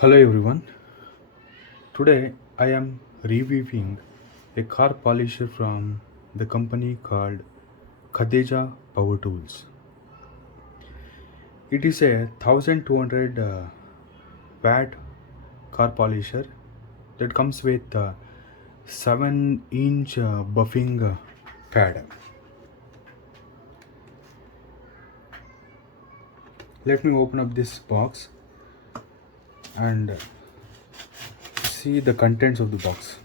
Hello everyone. Today I am reviewing a car polisher from the company called Khadija Power Tools. It is a 1200 watt car polisher that comes with a 7-inch buffing pad. Let me open up this box and see the contents of the box.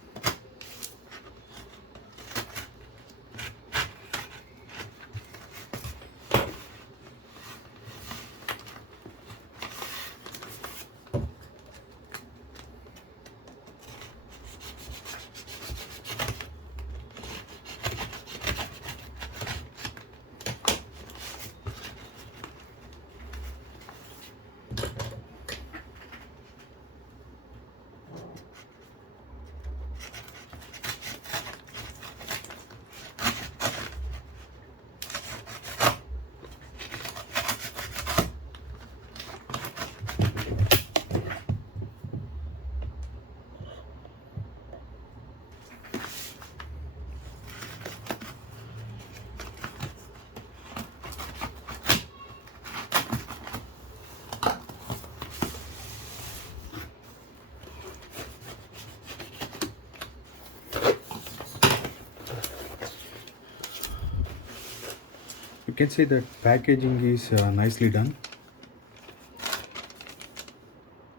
You can see that packaging is nicely done.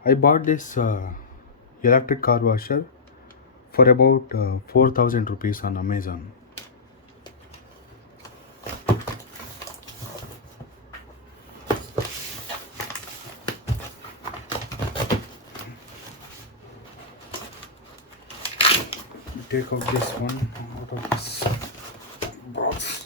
I bought this electric car washer for about 4000 rupees on Amazon. Take out this one out of this box.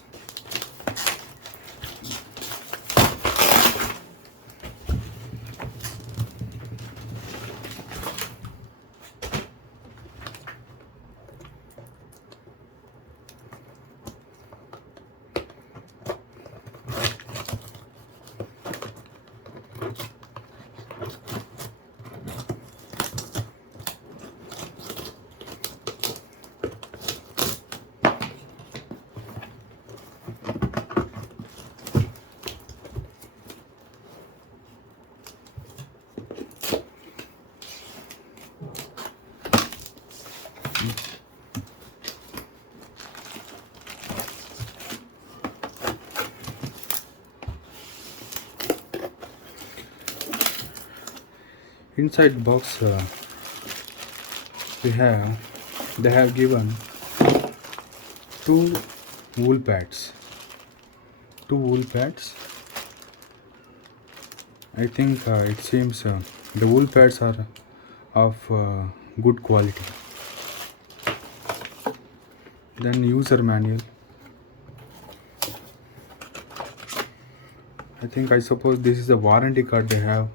Inside the box they have given two wool pads. Two wool pads. I think it seems the wool pads are of good quality. Then user manual. I suppose this is a warranty card they have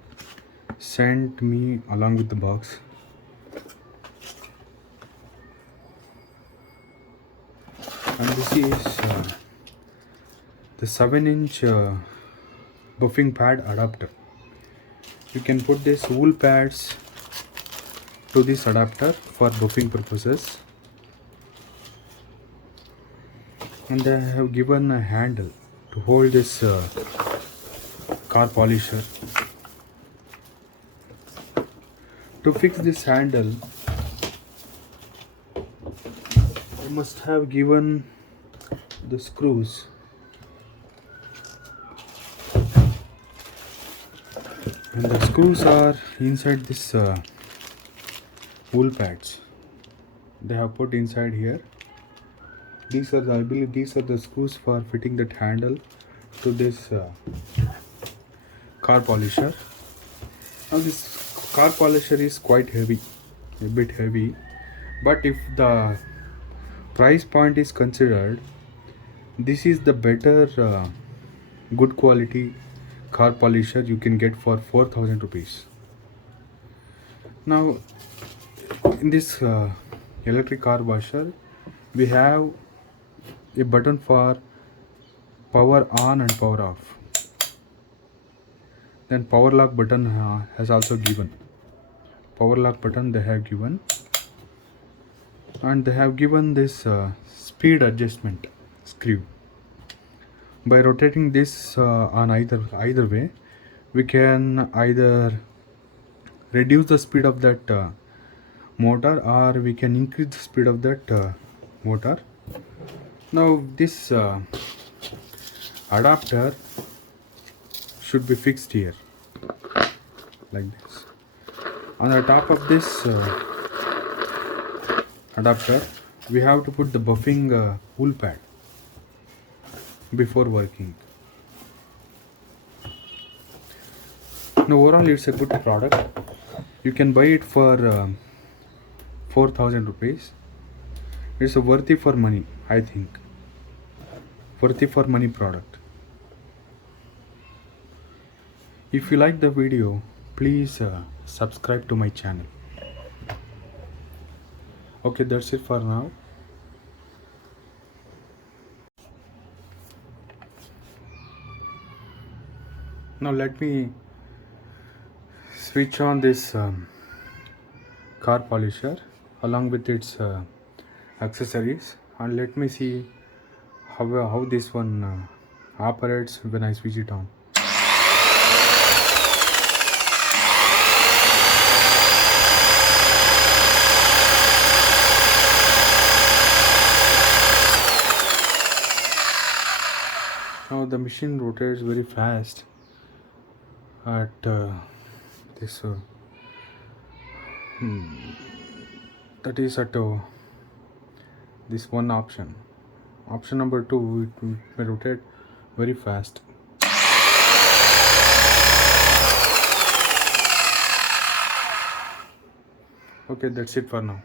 sent me along with the box. And this is the 7-inch buffing pad adapter. You can put this wool pads to this adapter for buffing purposes. And they have given a handle to hold this car polisher. To fix this handle, I must have given the screws. And the screws are inside this wool pads. They have put inside here. I believe these are the screws for fitting that handle to this car polisher. Now this car polisher is quite heavy, a bit heavy, but if the price point is considered, this is the better good quality car polisher you can get for 4000 rupees. Now in this electric car washer we have a button for power on and power off. Then power lock button has also given. power lock button they have given, and they have given this speed adjustment screw. By rotating this on either way, we can either reduce the speed of that motor, or we can increase the speed of that motor. Now this adapter should be fixed here like this. On the top of this adapter, we have to put the buffing wool pad before working. Now overall it's a good product. You can buy it for 4,000 rupees. It's a worthy for money, I think. Worthy for money product. If you like the video, please subscribe to my channel. Okay, that's it for now. Now let me switch on this car polisher along with its accessories, and let me see how this one operates when I switch it on. Now the machine rotates very fast at this that is at this one option. Option number 2, it may rotate very fast. Okay, that's it for now.